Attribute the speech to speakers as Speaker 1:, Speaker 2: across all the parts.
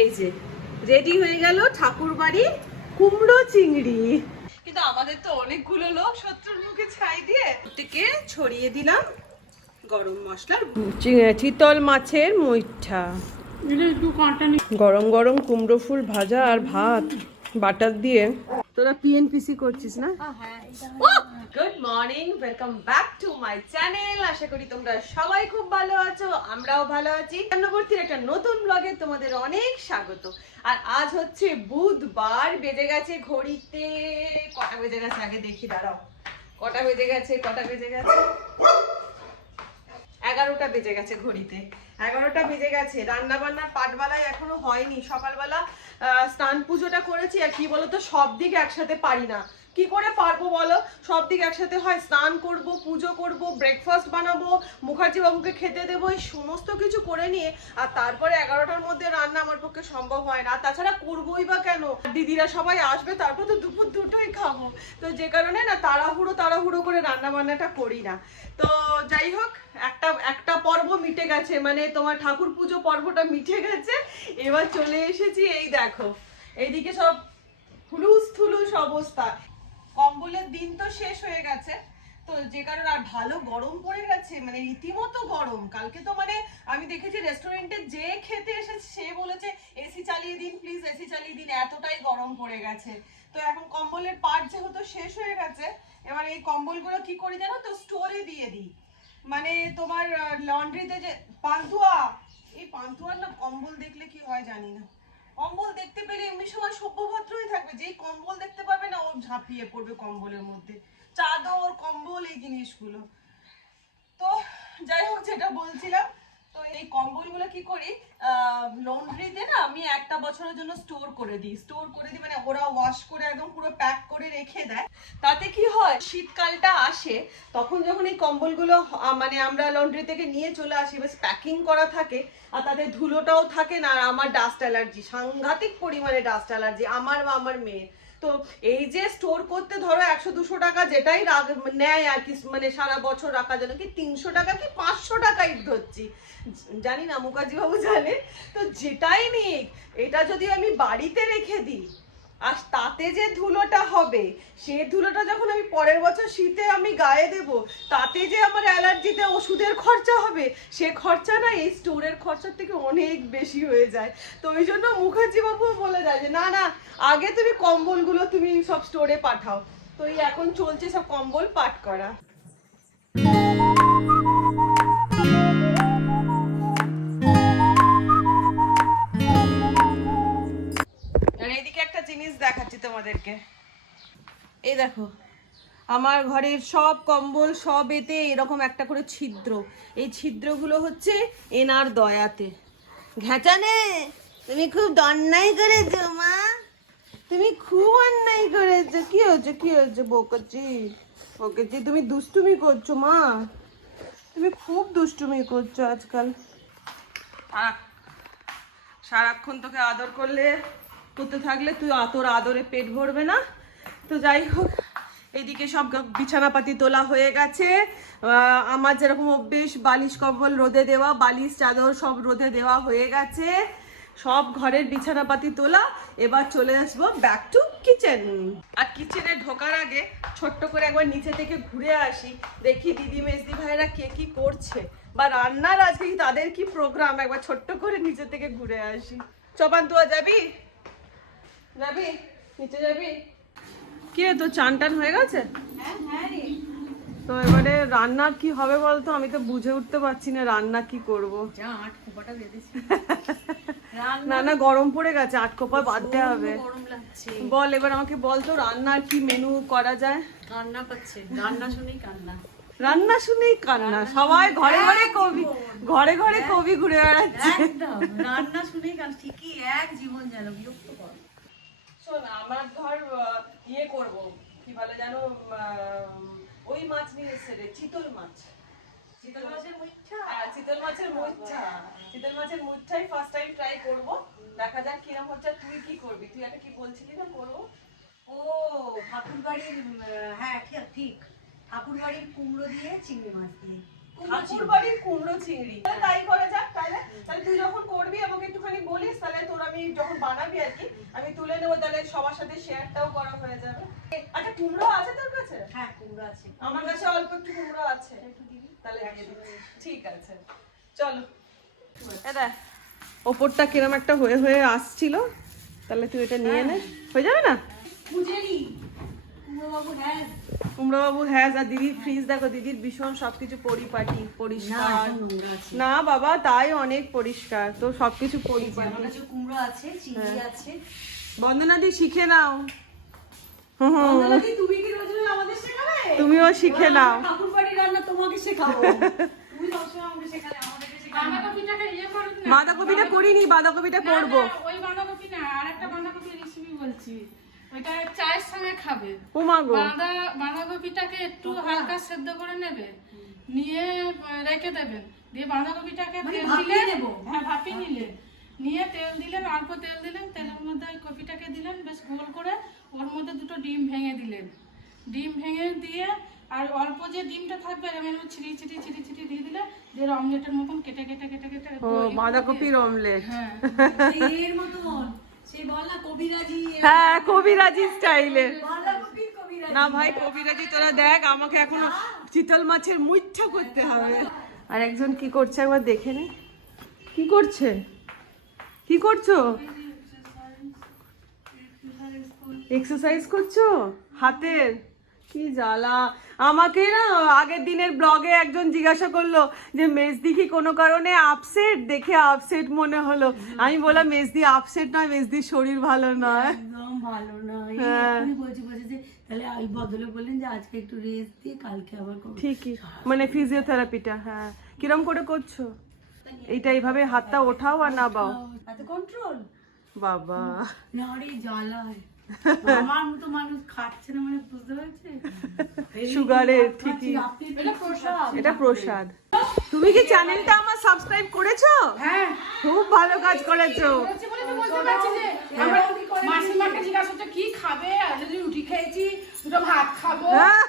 Speaker 1: এই যে রেডি হয়ে গেল ঠাকুর বাড়ির কুমড়ো চিংড়ি। কিন্তু আমাদের তো অনেকগুলো লোক শত্রুর মুখে ছাই দিয়ে থেকে ছড়িয়ে দিলাম গরম মশলার চিতল মাছের মুইঠা। গরম গরম কুমড়ো ফুল ভাজা আর ভাত বাটার দিয়ে তোরা পিএনপিসি করছিস না? Good morning welcome back to my channel আশা করি তোমরা সবাই খুব ভালো আছো আমরাও ভালো আছি। রান্নাবর্তীর একটা নতুন ব্লগে তোমাদের অনেক স্বাগত। আর আজ হচ্ছে বুধবার বেজে গেছে ঘড়িতে কটা বেজে গেছে? আগে দেখি দাঁড়াও। কটা বেজে গেছে কটা বেজে গেছে? এগারোটা বেজে গেছে ঘড়িতে। এগারোটা বেজে গেছে। রান্না বান্নার পাটবেলায় এখনও হয়নি। সকালবেলা স্নান পুজোটা করেছি আর কি বলতো সব দিক একসাথে পারি না। কি করে পারব বলো? সব দিক একসাথে হয়, স্নান করব, পুজো করব ব্রেকফাস্ট বানাবো মুখার্জি বাবুকে খেতে দেবো, এই সমস্ত কিছু করে নিয়ে আর তারপরে এগারোটার মধ্যে রান্না আমার পক্ষে সম্ভব হয় না। তাছাড়া করবোই বা কেন? দিদিরা সবাই আসবে, তারপর তো দুপুর দুটোই খাব। তো যে কারণে না, তাড়াহুড়ো তাড়াহুড়ো করে রান্না বান্নাটা করি না। তো যাই হোক, একটা একটা পর্ব মিটে গেছে। মানে তোমার ঠাকুর পুজো পর্বটা মিটে গেছে। এবার চলে এসেছি, এই দেখো, এইদিকে সব হুলুস থুলুস অবস্থা। কম্বলের দিন তো শেষ হয়ে গেছে। তো যে কারণে আর ভালো গরম পড়ে গেছে মানে রীতিমতো গরম। কালকে তো মানে আমি দেখেছি রেস্টুরেন্টে যে খেতে এসেছে, সে বলেছে এসি চালিয়ে দিন প্লিজ এসি চালিয়ে দিন, এতটাই গরম পড়ে গেছে। তো এখন কম্বলের পার্ট যেহেতু শেষ হয়ে গেছে, এবার এই কম্বলগুলো কি করি জানো তো? স্টোরে দিয়ে দিই। মানে তোমার লন্ড্রিতে যে, পান্তুয়া! এই পান্তুয়ার না, কম্বল দেখলে কি হয় জানি না। কম্বল দেখতে পেলে এমনি সময় সভ্যভদ্রই থাকবে। যেই কম্বল দেখতে পাবে না, ও ঝাঁপিয়ে পড়বে কম্বলের মধ্যে। চাদর, কম্বল, এই জিনিসগুলো। তো, যাই হোক, যেটা বলছিলাম তো এই কম্বলগুলো কি করি? লন্ড্রিতে না আমি একটা বছরের জন্য স্টোর করে দিই। স্টোর করে দিই মানে ওরা ওয়াশ করে একদম পুরো প্যাক করে রেখে দেয়। তাতে কি হয়? শীতকালটা আসে, তখন যখন এই কম্বলগুলো মানে আমরা লন্ড্রি থেকে নিয়ে চলে আসি, বেশ প্যাকিং করা থাকে, আর তাদের ধুলোটাও থাকে না, আর আমার ডাস্ট অ্যালার্জি সাংঘাতিক পরিমাণে ডাস্ট অ্যালার্জি আমার বা আমার মেয়ের। তো এই যে স্টোর করতে ধরো একশো, দুশো টাকা যেটাই নেয় আর কি মানে সারা বছর রাখার জন্য কি তিনশো টাকা কি পাঁচশো টাকাই ধরছি? জানি না মুখার্জি বাবু জানে। তো যেটাই নিক, এটা যদি আমি বাড়িতে রেখে দিই আর তাতে যে ধুলোটা হবে, সে ধুলোটা যখন আমি পরের বছর শীতে আমি গায়ে দেব, তাতে যে আমার অ্যালার্জিতে ওষুধের খরচা হবে, সে খরচা না এই স্টোরের খরচার থেকে অনেক বেশি হয়ে যায়। তো ওই জন্য মুখার্জি বাবুও বলে দেয় যে, না না, আগে তুমি কম্বলগুলো তুমি সব স্টোরে পাঠাও। তো এই এখন চলছে সব কম্বল পাঠ করা। জিনিস দেখাচ্ছি তোমাদেরকে। এই দেখো আমার ঘরের সব কম্বল সব এতে এরকম একটা করে ছিদ্র। এই ছিদ্রগুলো হচ্ছে এনার দয়াতে। ঘেঁচানে তুমি খুব অন্যায় করেছ মা। তুমি খুব অন্যায় করেছ। কি হয়েছে কি হয়েছে বকেছি বকেছি তুমি দুষ্টুমি করছ মা। তুমি খুব দুষ্টুমি করছ আজকাল। সারাক্ষণ তোকে আদর করলে করতে থাকলে তুই তোর আদরে পেট ভরবে না। তো যাই হোক, এইদিকে সব বিছানাপাতি তোলা হয়ে গেছে। আমার যেরকম অভ্যেস, বালিশ, কম্বল রোদে দেওয়া, বালিশ, চাদর সব রোদে দেওয়া হয়ে গেছে। সব ঘরের বিছানাপাতি তোলা, এবার চলে আসব ব্যাক টু কিচেন আর কিচেনে ঢোকার আগে ছোট্ট করে একবার নিচে থেকে ঘুরে আসি, দেখি দিদি, মেজদি ভাইরা কে কি করছে। বা রান্নার আজকে তাদের কি প্রোগ্রাম একবার ছোট্ট করে নিচে থেকে ঘুরে আসি। চপান তোয়া যাবি? যাবি? নিচে যাবি? কি রে তোর চান টান হয়ে গেছে তো এবারে রান্নার কি হবে বলতো? আমি তো বুঝে উঠতে পারছি না রান্না কি করব। না না গরম পড়ে গেছে আট কোপা বাঁধতে হবে। বল এবার আমাকে বল তো রান্নার কি মেনু করা যায়?
Speaker 2: কান্না পাচ্ছে। রান্না শুনেই কান্না।
Speaker 1: রান্না শুনেই কান্না। সবাই ঘরে ঘরে কবি ঘরে ঘরে কবি ঘুরে বেড়াচ্ছে।
Speaker 2: রান্না শুনেই কান্না। ঠিকই এক জীবন যেন
Speaker 1: শোন আমার ধর ইয়ে করব। কি বলে জানো ওই মাছ নিয়ে এসেছে রে চিতল মাছ। চিতল মাছের মুচ্ছা হ্যাঁ চিতল মাছের মুচ্ছা চিতল মাছের মুচ্ছাই ফার্স্ট টাইম ট্রাই করব। দেখা যাক কিরম হচ্ছে। তুই কি করবি? তুই একটা কি বলছিলি না করব?
Speaker 2: ও ঠাকুর বাড়ির হ্যাঁ ঠিক ঠিক। ঠাকুর বাড়ির কুমড়ো দিয়ে চিংড়ি মাছ দিয়ে। কুমড়ো
Speaker 1: ঠাকুর বাড়ির কুমড়ো চিংড়ি। তাহলে তাই করা যাক তাহলে। তাহলে তুই যখন করবি আমাকে একটুখানি বলিস তাহলে তোর আমি যখন বানাবি আর কি আমি তুলে নেব তাহলে সবার সাথে শেয়ারটাও করা হয়ে যাবে। আচ্ছা কুমড়ো আছে তোর কাছে?
Speaker 2: হ্যাঁ কুমড়ো আছে।
Speaker 1: আমার কাছে অল্প একটু কুমড়ো আছে। তাহলে ঠিক আছে। চলো। এটা ওপরটা কিরম একটা হয়ে হয়ে আসছিল তাহলে তুই এটা নিয়ে নে। হয়ে যাবে না?
Speaker 2: বুঝেনি কুমড়ো বাবু হ্যাঁ।
Speaker 1: কুমড়ো বাবু হ্যাঁ আর দিদির ফ্রিজ দেখো দিদির ভীষণ সবকিছু পরিপাটি পরিষ্কার।
Speaker 2: আছে।
Speaker 1: না বাবা তাই অনেক পরিষ্কার তো সবকিছু পরিপাটি।
Speaker 2: কুমড়ো আছে চিংড়ি আছে।
Speaker 1: বন্দনা দি শিখে নাও। হুম হুম।
Speaker 2: বন্দনাদি, তুমি কি রোজ রোজ আমাদের শেখাবে?
Speaker 1: তুমিও শিখে নাও।
Speaker 3: ইয়ে।
Speaker 1: বাঁধাকপিটা করিনি বাঁধাকপিটা করব।
Speaker 3: বাঁধাকপি না আর একটা বাঁধাকপির রেসিপি বলছি। ওইটা চায়ের সঙ্গে খাবে।
Speaker 1: ও মা
Speaker 3: বাঁধা বাঁধাকপিটাকে একটু হালকা সেদ্ধ করে নেবে। নিয়ে রেখে দেবেন দিয়ে বাঁধাকপিটাকে
Speaker 2: মানে
Speaker 3: তেল
Speaker 2: নেব?
Speaker 3: হ্যাঁ ভাপিয়ে নিলেন। নিয়ে তেল দিলেন অল্প তেল দিলেন তেলের মধ্যে ওই কপিটাকে দিলেন বেশ গোল করে ওর মধ্যে দুটো ডিম ভেঙে দিলেন। ডিম ভেঙে দিয়ে আর অল্প যে ডিমটা থাকবে এরকম ছিটি ছিটি ছিটি ছিটি দিয়ে দিলে দিয়ে অমলেটের মতন কেটে কেটে কেটে কেটে
Speaker 1: ও বাঁধাকপির অমলেট।
Speaker 3: হ্যাঁ।
Speaker 2: এর মতন।
Speaker 1: হ্যাঁ কবিরাজি
Speaker 2: স্টাইলে।
Speaker 1: না ভাই কবিরাজি তোরা দেখ আমাকে এখনও চিতল মাছের করতে হবে। আর একজন কি করছে একবার দেখে নে। কি করছে? কি করছ? এক্সারসাইজ করছ? হাতের? কি জ্বালা। আমাকে না আগের দিনের ব্লগে একজন জিজ্ঞাসা করল যে মেজদি কি কোনো কারণে আপসেট দেখে আপসেট মনে হলো। আমি বললাম মেজদি আপসেট নয় মেজদির শরীর ভালো নয়।
Speaker 2: একদম ভালো না এই
Speaker 1: হ্যাঁ।
Speaker 2: এক্ষুনি বলছি বলছি যে তাহলে ওই বদলে বললেন যে আজকে একটু রেস্ট দিয়ে কালকে আবার
Speaker 1: ঠিকই। মানে ফিজিওথেরাপিটা হ্যাঁ। কিরম করে করছ? এইটা এইভাবে হাতটা ওঠাও আর নাবাও
Speaker 2: কন্ট্রোল
Speaker 1: বাবা।
Speaker 2: না রে জ্বালায়। আমার মতো মানুষ খাচ্ছে না মানে বুঝতে পারছে?
Speaker 1: সুগারের ঠিকই।
Speaker 2: এটা প্রসাদ।
Speaker 1: এটা প্রসাদ। তুমি কি চ্যানেলটা আমার সাবস্ক্রাইব করেছ?
Speaker 2: হ্যাঁ।
Speaker 1: খুব ভালো কাজ করেছ।
Speaker 3: বলছি বলে তো বলতে পারছি যে আমার মাসিমাকে জিজ্ঞাসা করছে কি খাবে? আর যদি রুটি খেয়েছি দুটো ভাত খাব?
Speaker 1: হ্যাঁ,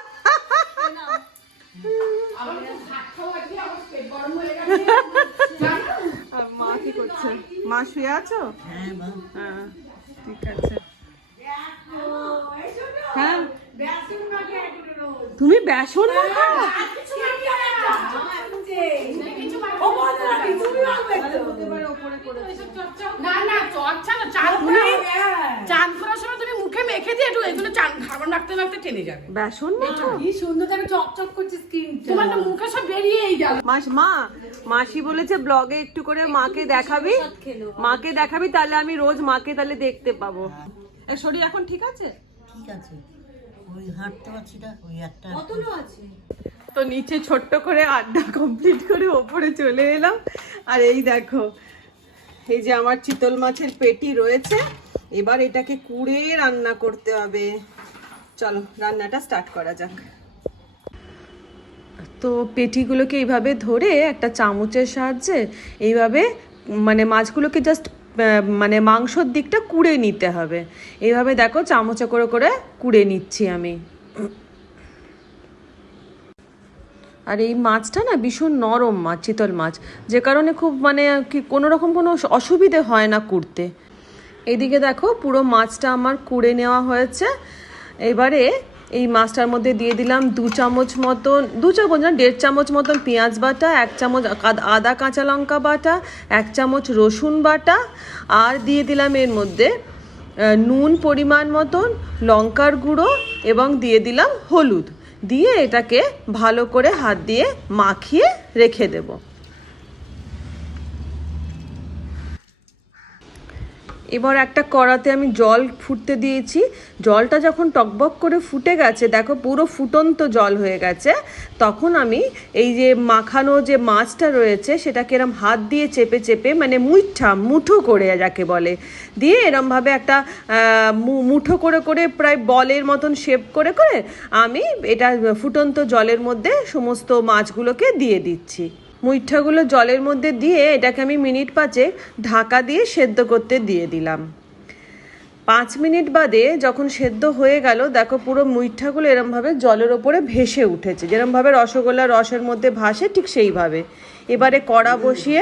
Speaker 1: মা কি করছে? মা শুয়ে আছো?
Speaker 2: হ্যাঁ
Speaker 1: হ্যাঁ ঠিক আছে হ্যাঁ তুমি বেসন মাখো
Speaker 3: না না চর্চা না চান চান করার সময় তুমি মুখে মেখে দিয়ে একটু এগুলো চান খাবার মাখতে মাখতে টেনে যাবে
Speaker 1: বেসন মাখো
Speaker 2: কি সুন্দর দেখো চকচক করছে স্ক্রিনটা
Speaker 3: তোমার তো মুখে সব বেরিয়েই গেল।
Speaker 1: মাস মা মাসি বলেছে ব্লগে একটু করে মাকে দেখাবি। মাকে দেখাবি তাহলে আমি রোজ মাকে তাহলে দেখতে পাবো। শরীর এখন ঠিক আছে?
Speaker 4: ঠিক আছে। ওই হাঁটতে পারছি না ওই একটা
Speaker 2: আছে?
Speaker 1: তো নিচে ছোট্ট করে আড্ডা কমপ্লিট করে ওপরে চলে এলাম। আর এই দেখো এই যে আমার চিতল মাছের পেটি রয়েছে এবার এটাকে কুড়ে রান্না করতে হবে। চলো রান্নাটা স্টার্ট করা যাক। তো পেটিগুলোকে এইভাবে ধরে একটা চামচের সাহায্যে এইভাবে মানে মাছগুলোকে জাস্ট মানে মাংসর দিকটা কুড়ে নিতে হবে। এইভাবে দেখো চামচে করে করে কুড়ে নিচ্ছি আমি। আর এই মাছটা না ভীষণ নরম মাছ, চিতল মাছ। যে কারণে খুব মানে কি কোনো রকম কোনো অসুবিধে হয় না কুড়তে। এদিকে দেখো পুরো মাছটা আমার কুড়ে নেওয়া হয়েছে। এবারে এই মাছটার মধ্যে দিয়ে দিলাম দু চামচ মতন, দু চামচ না, দেড় চামচ মতন পেঁয়াজ বাটা, এক চামচ আদা কাঁচা লঙ্কা বাটা, এক চামচ রসুন বাটা আর দিয়ে দিলাম এর মধ্যে নুন পরিমাণ মতন, লঙ্কার গুঁড়ো এবং দিয়ে দিলাম হলুদ। দিয়ে এটাকে ভালো করে হাত দিয়ে মাখিয়ে রেখে দেবো। এবার একটা কড়াতে আমি জল ফুটতে দিয়েছি। জলটা যখন টকবক করে ফুটে গেছে, দেখো পুরো ফুটন্ত জল হয়ে গেছে, তখন আমি এই যে মাখানো যে মাছটা রয়েছে, সেটাকে এরম হাত দিয়ে চেপে চেপে মানে মুঠা মুঠো করে যাকে বলে, দিয়ে এরমভাবে একটা মুঠো করে করে প্রায় বলের মতন শেপ করে করে আমি এটা ফুটন্ত জলের মধ্যে সমস্ত মাছগুলোকে দিয়ে দিচ্ছি। মুইঠাগুলো জলের মধ্যে দিয়ে এটাকে আমি মিনিট পাঁচে ঢাকা দিয়ে সেদ্ধ করতে দিয়ে দিলাম। পাঁচ মিনিট বাদে যখন সেদ্ধ হয়ে গেল, দেখো পুরো মুইঠাগুলো এরমভাবে জলের ওপরে ভেসে উঠেছে। যেরমভাবে রসগোল্লা রসের মধ্যে ভাসে, ঠিক সেইভাবে। এবারে কড়া বসিয়ে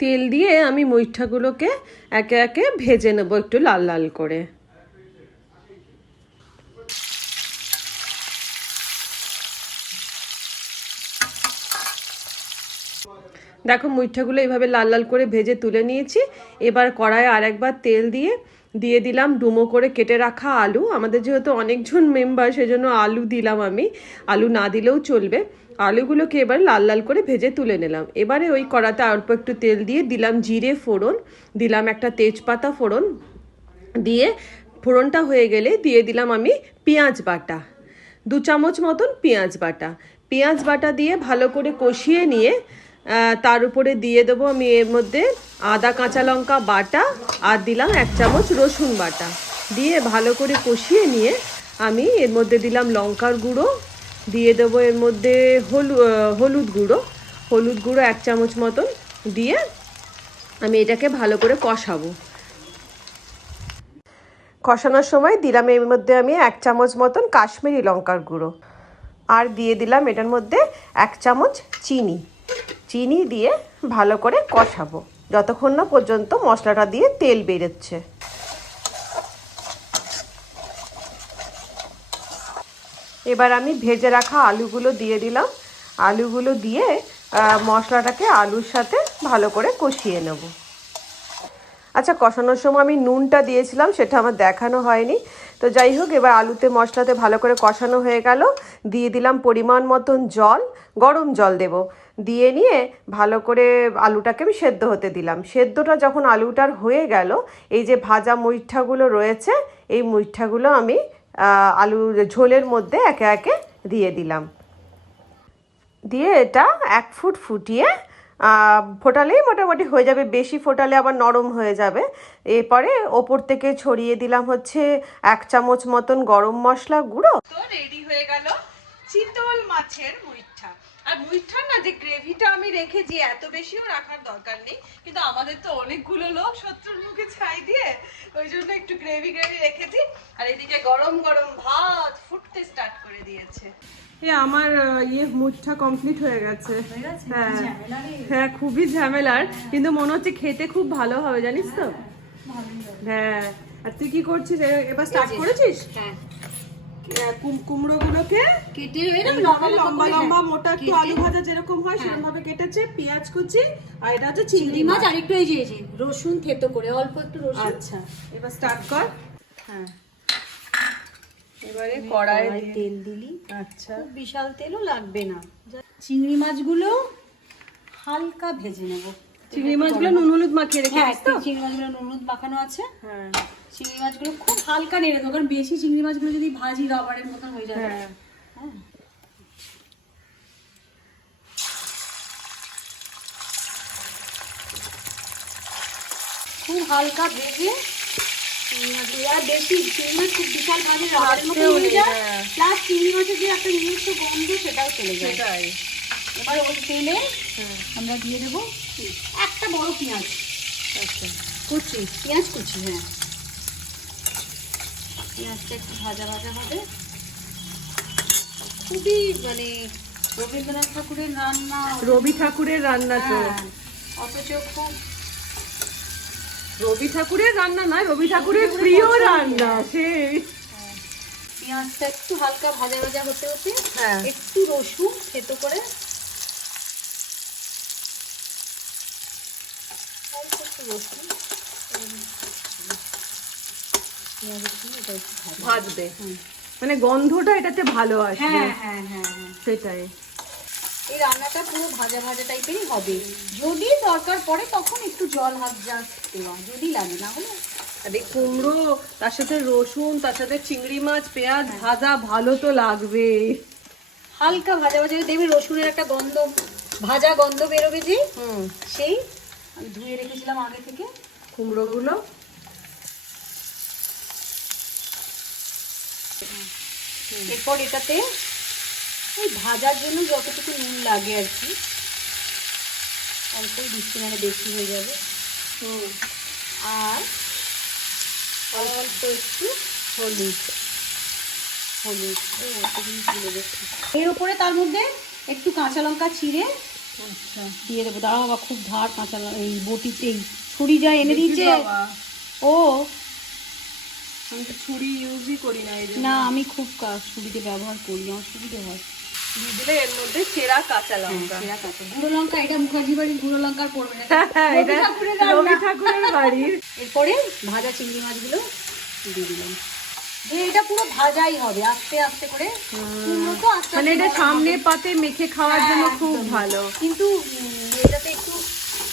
Speaker 1: তেল দিয়ে আমি মুইঠাগুলোকে একে একে ভেজে নেব একটু লাল লাল করে। দেখো মুইঠাগুলো এইভাবে লাল লাল করে ভেজে তুলে নিয়েছি। এবার কড়াইয়ে আর একবার তেল দিয়ে দিয়ে দিলাম ডুমো করে কেটে রাখা আলু। আমাদের যেহেতু অনেকজন মেম্বার, সেজন্য আলু দিলাম আমি। আলু না দিলেও চলবে। আলুগুলোকে এবার লাল লাল করে ভেজে তুলে নিলাম। এবারে ওই কড়াতে অল্প একটু তেল দিয়ে দিলাম জিরে ফোড়ন, দিলাম একটা তেজপাতা ফোড়ন। দিয়ে ফোড়নটা হয়ে গেলে দিয়ে দিলাম আমি পেঁয়াজ বাটা। দু চামচ মতন পেঁয়াজ বাটা। পেঁয়াজ বাটা দিয়ে ভালো করে কষিয়ে নিয়ে তার উপরে দিয়ে দেবো আমি এর মধ্যে আদা, কাঁচা লঙ্কা বাটা আর দিলাম এক চামচ রসুন বাটা। দিয়ে ভালো করে কষিয়ে নিয়ে আমি এর মধ্যে দিলাম লঙ্কার গুঁড়ো। দিয়ে দেবো এর মধ্যে হলু হলুদ গুঁড়ো। হলুদ গুঁড়ো এক চামচ মতন দিয়ে আমি এটাকে ভালো করে কষাবো। কষানোর সময় দিলাম এর মধ্যে আমি এক চামচ মতন কাশ্মীরি লঙ্কার গুঁড়ো। আর দিয়ে দিলাম এটার মধ্যে এক চামচ চিনি। চিনি দিয়ে ভালো করে কষাবো। যতক্ষণ না পর্যন্ত মশলাটা দিয়ে তেল বেরোচ্ছে। এবার আমি ভেজে রাখা আলুগুলো দিয়ে দিলাম। আলুগুলো দিয়ে মশলাটাকে আলুর সাথে ভালো করে কষিয়ে নেব। আচ্ছা কষানোর সময় আমি নুনটা দিয়েছিলাম, সেটা আমার দেখানো হয়নি। তো যাই হোক, এবার আলুতে, মশলাতে ভালো করে কষানো হয়ে গেল। দিয়ে দিলাম পরিমাণ মতন জল, গরম জল দেব। দিয়ে নিয়ে ভালো করে আলুটাকে আমি সেদ্ধ হতে দিলাম। সেদ্ধটা যখন আলুটার হয়ে গেল, এই যে ভাজা মুইঠাগুলো রয়েছে, এই মুইঠাগুলো আমি আলুর ঝোলের মধ্যে একে একে দিয়ে দিলাম। দিয়ে এটা এক ফুট ফুটিয়ে ফোটালেই মোটামুটি হয়ে যাবে, বেশি ফোটালে আবার নরম হয়ে যাবে। এরপরে ওপর থেকে ছড়িয়ে দিলাম হচ্ছে এক চামচ মতন গরম মশলা গুঁড়ো। তো রেডি হয়ে গেল চিতল মাছের মুইঠা। আর মুইঠার না যে গ্রেভিটা আমি রেখেছি, এত বেশিও রাখার দরকার নেই। কিন্তু আমাদের তো অনেকগুলো লোক শত্রুর মুখে ছাই দিয়ে ওই জন্য একটু গ্রেভি গ্রেভি রেখেছি। আর এদিকে গরম গরম ভাত ফুটতে স্টার্ট করে দিয়েছে। এ আমার ইয়ে মুঠটা কমপ্লিট হয়ে গেছে। হ্যাঁ হ্যাঁ। খুবই ঝামেলার। কিন্তু মনে হচ্ছে খেতে খুব ভালো হবে জানিস তো? হ্যাঁ আর তুই কি করছিস? এবার স্টার্ট করেছিস?
Speaker 2: হ্যাঁ
Speaker 1: কুমড়ো গুলোকে
Speaker 2: কেটে
Speaker 1: লম্বা লম্বা মোটা একটু আলু ভাজা যেরকম হয় সেরকম ভাবে কেটেছে পেঁয়াজ কুচি আর এটা হচ্ছে চিংড়ি
Speaker 2: চিংড়ি মাছ। আর একটু এই যে রসুন থেতো করে অল্প একটু রসুন।
Speaker 1: আচ্ছা এবার স্টার্ট কর।
Speaker 2: হ্যাঁ।
Speaker 1: এবারে কড়াই
Speaker 2: তেল দিলি।
Speaker 1: আচ্ছা।
Speaker 2: খুব বিশাল তেলও লাগবে না। চিংড়ি মাছগুলো হালকা ভেজে নেব।
Speaker 1: চিংড়ি মাছগুলো নুন হলুদ মাখিয়ে রেখে
Speaker 2: হ্যাঁ চিংড়ি মাছগুলো নুন হলুদ মাখানো আছে।
Speaker 1: হ্যাঁ।
Speaker 2: চিংড়ি মাছগুলো খুব হালকা নেড়ে দেবো কারণ বেশি চিংড়ি মাছগুলো যদি ভাজি রাবারের মতন হয়ে যাবে
Speaker 1: হ্যাঁ।
Speaker 2: হ্যাঁ। খুব হালকা ভেজে আর বেশি চিংড়ি খুব বিশাল ভাজি রাবারের মতন
Speaker 1: ভাজতেও
Speaker 2: যায়।
Speaker 1: হ্যাঁ।
Speaker 2: প্লাস চিংড়ি মাছের যে একটা নিজস্ব গন্ধ সেটাও চলে যায়।
Speaker 1: সেটাই।
Speaker 2: এবার ওই তেলে আমরা দিয়ে দেবো একটা বড় পেঁয়াজ।
Speaker 1: আচ্ছা। কুচি
Speaker 2: পেঁয়াজ কুচি হ্যাঁ। পেঁয়াজটা একটু ভাজা ভাজা হবে। খুবই মানে রবীন্দ্রনাথ ঠাকুরের রান্না।
Speaker 1: রবি ঠাকুরের রান্না তো।
Speaker 2: হ্যাঁ, অথচ খুব
Speaker 1: রবি ঠাকুরের রান্না নয় রবি ঠাকুরের প্রিয় রান্না সেই
Speaker 2: পেঁয়াজটা একটু হালকা ভাজা ভাজা হতে হতে
Speaker 1: হ্যাঁ।
Speaker 2: একটু রসুন থেতো করে রসুন
Speaker 1: ভাজবে। মানে গন্ধটা এটাতে ভালো আসবে।
Speaker 2: হ্যাঁ হ্যাঁ হ্যাঁ হ্যাঁ।
Speaker 1: সেটাই।
Speaker 2: এই রান্নাটা পুরো ভাজা ভাজা টাইপেরই হবে। যদি দরকার পড়ে তখন একটু জল হাত জাস্ট দেওয়া যদি লাগে না হলে
Speaker 1: আর কুমড়ো তার সাথে রসুন তার সাথে চিংড়ি মাছ পেঁয়াজ ভাজা ভালো তো লাগবে।
Speaker 2: হালকা ভাজা ভাজা দেখবি রসুনের একটা গন্ধ ভাজা গন্ধ বেরোবে যে
Speaker 1: হুম।
Speaker 2: সেই আমি ধুয়ে রেখেছিলাম আগে থেকে।
Speaker 1: কুমড়োগুলো।
Speaker 2: এরপর এটাতে ওই ভাজার জন্য যতটুকু নুন লাগে আর কি অল্পই দিচ্ছি মানে বেশি হয়ে যাবে।
Speaker 1: হুম
Speaker 2: আর অল্প একটু হলুদ হলুদ এর উপরে তার মধ্যে একটু কাঁচা লঙ্কা চিড়ে আচ্ছা। দিয়ে দেবো। দাঁড়াও বাবা খুব ধার কাঁচা ল- এই বটিতেই ছুরি যা এনে দিয়েছে। ও।
Speaker 1: আমি তো ছুরি ইউজই করি না
Speaker 2: না আমি খুব ছুরিতে ব্যবহার করি আমার সুবিধে হয়।
Speaker 1: দিয়ে দিলে এর মধ্যে চেরা কাঁচা লঙ্কা।
Speaker 2: সেরা কাঁচা। গুঁড়ো লঙ্কা এটা মুখার্জি বাড়ির গুঁড়ো লঙ্কার পড়বে না।
Speaker 1: হ্যাঁ, এটা
Speaker 2: রবি ঠাকুরের
Speaker 1: বাড়ির।
Speaker 2: এরপরে ভাজা চিংড়ি মাছগুলো দিয়ে দিলাম। এটা পুরো ভাজাই হবে আস্তে আস্তে করে। তো আস্তে
Speaker 1: মানে এটা সামনে পাতে মেখে খাওয়ার জন্য খুব ভালো।
Speaker 2: কিন্তু এটাতে একটু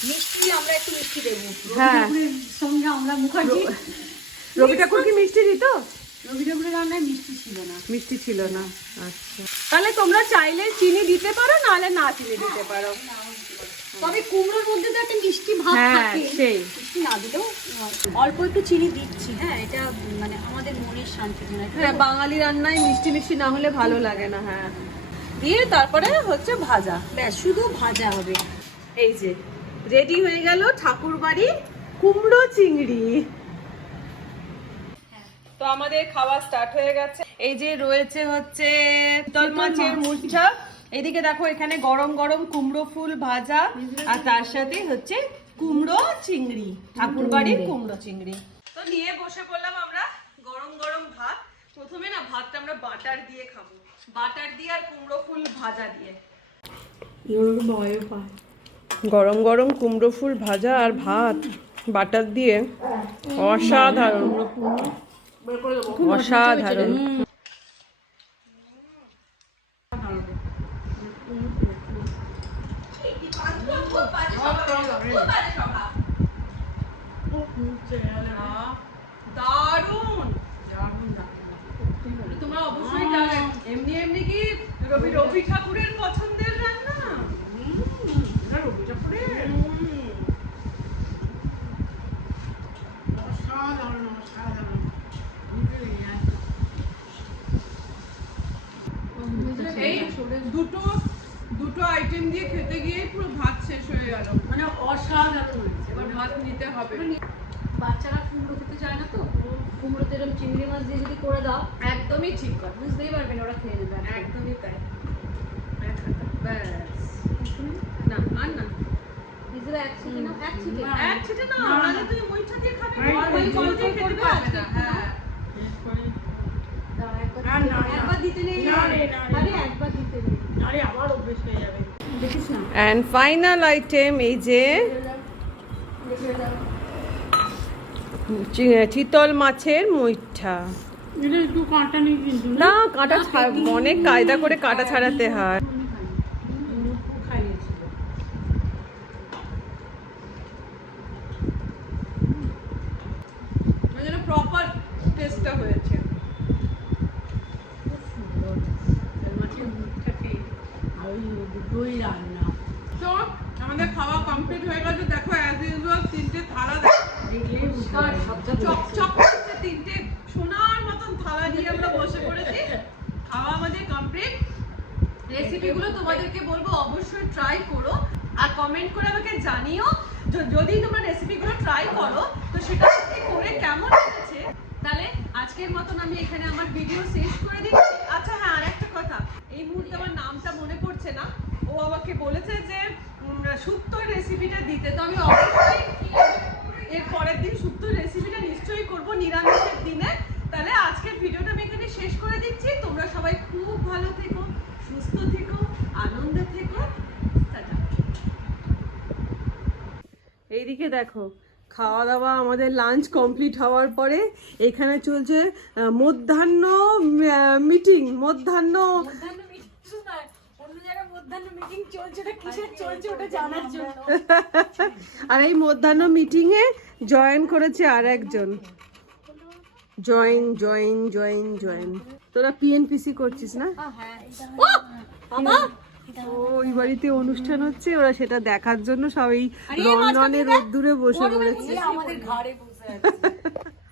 Speaker 2: মিষ্টি আমরা একটু মিষ্টি দেবো।
Speaker 1: হ্যাঁ।
Speaker 2: সঙ্গে আমরা মুখার্জি।
Speaker 1: রবি ঠাকুর কি মিষ্টি দিত?
Speaker 2: রবি ঠাকুরের রান্নায় মিষ্টি ছিল না।
Speaker 1: মিষ্টি ছিল না। আচ্ছা। তাহলে তোমরা চাইলে চিনি দিতে পারো নাহলে না চিনি দিতে পারো।
Speaker 2: তবে কুমড়োর মধ্যে তো একটা মিষ্টি ভাব
Speaker 1: হ্যাঁ
Speaker 2: থাকে।
Speaker 1: সেই।
Speaker 2: মিষ্টি না দিলেও অল্প একটু চিনি দিচ্ছি। হ্যাঁ এটা মানে আমাদের মনের জন্য
Speaker 1: হ্যাঁ। বাঙালি রান্নায় মিষ্টি মিষ্টি না হলে ভালো লাগে না হ্যাঁ। দিয়ে তারপরে হচ্ছে ভাজা।
Speaker 2: ব্যাস শুধু ভাজা হবে।
Speaker 1: এই যে রেডি হয়ে গেল ঠাকুর বাড়ির কুমড়ো চিংড়ি। তো আমাদের খাওয়া স্টার্ট হয়ে গেছে। এই যে রয়েছে হচ্ছে তল মাছের মুঠা এদিকে দেখো এখানে গরম গরম কুমড়ো ফুল ভাজা আর তার সাথে হচ্ছে কুমড়ো চিংড়ি ঠাকুর বাড়ির কুমড়ো চিংড়ি। তো নিয়ে বসে পড়লাম আমরা গরম গরম ভাত। প্রথমে না ভাতটা আমরা বাটার দিয়ে খাব। বাটার দিয়ে আর কুমড়ো ফুল ভাজা দিয়ে। গরম গরম কুমড়ো ফুল ভাজা আর ভাত বাটার দিয়ে অসাধারণ। অসাধারণ। দারুণ তোমরা অবশ্যই এমনি এমনি কি রবি রবি ঠাকুরের পছন্দের রান্না? রবি ঠাকুরের এই দুটো দুটো আইটেম দিয়ে খেতে গিয়ে পুরো ভাত শেষ হয়ে গেল। মানে অসাধারণ এবার ভাত নিতে হবে।
Speaker 2: বাচ্চারা কুমড়ো খেতে চায় না তো? কুমড়োতে এরকম চিংড়ি মাছ দিয়ে যদি করে দাও
Speaker 1: একদমই ঠিক কথা।
Speaker 2: বুঝতেই পারবেন ওরা খেয়ে নেবে
Speaker 1: একদমই তাই। ব্যাস। না আর না।
Speaker 2: এক ছিটে না? এক ছিটে
Speaker 1: না নাহলে তুই মুইঠা দিয়ে খাবি। নরমালি কল দিয়ে খেতে পারবে না? হ্যাঁ
Speaker 2: দাও, একবার একবার দিতে নেই আরে একবার দিতে নেই দেখিস না
Speaker 1: অ্যান্ড ফাইনাল আইটেম এই যে চিতল মাছের মুইঠা। না? কাঁটা অনেক কায়দা করে কাঁটা ছাড়াতে হয়। প্রপার টেস্টটা হয়েছে তো আমাদের খাওয়া কমপ্লিট হয়ে গেছে। দেখো অ্যাজ ইউজুয়াল তিনটে থালা চকচক করছে তিনটে। সোনার মতন থালা নিয়ে আমরা বসে পড়েছি। খাওয়া আমাদের কমপ্লিট রেসিপিগুলো তোমাদেরকে বলব অবশ্যই ট্রাই করো। আর কমেন্ট করে আমাকে জানিও যদি তোমরা রেসিপিগুলো ট্রাই করো তো সেটা করে কেমন হয়েছে? তাহলে আজকের মতন আমি এখানে আমার ভিডিও শেষ করে দিচ্ছি। আচ্ছা হ্যাঁ আর একটা কথা। এই মুহূর্তে আমার নামটা মনে পড়ছে না। আমাকে বলেছে যে শুক্তোর রেসিপিটা দিতে। তো আমি অবশ্যই এর পরের দিন শুক্তোর রেসিপিটা নিশ্চয়ই করব নিরামিষের দিনে। তাহলে আজকের ভিডিওটা আমি এখানে শেষ করে দিচ্ছি। তোমরা সবাই খুব ভালো থেকো, সুস্থ থেকো, আনন্দে থেকো। এইদিকে দেখো খাওয়া দাওয়া আমাদের লাঞ্চ কমপ্লিট হওয়ার পরে এখানে চলছে মধ্যাহ্ন মিটিং মধ্যাহ্ন আর এই মধ্যাহ্ন মিটিং এ জয়েন করেছে আর একজন। জয়েন জয়েন জয়েন জয়েন তোরা পিএনপিসি করছিস না? ওই বাড়িতে অনুষ্ঠান হচ্ছে ওরা সেটা দেখার জন্য সবাই রন্ধনে রোদ্দুরে বসে পড়েছে।
Speaker 2: আমাদের ঘাড়ে বসে আছে।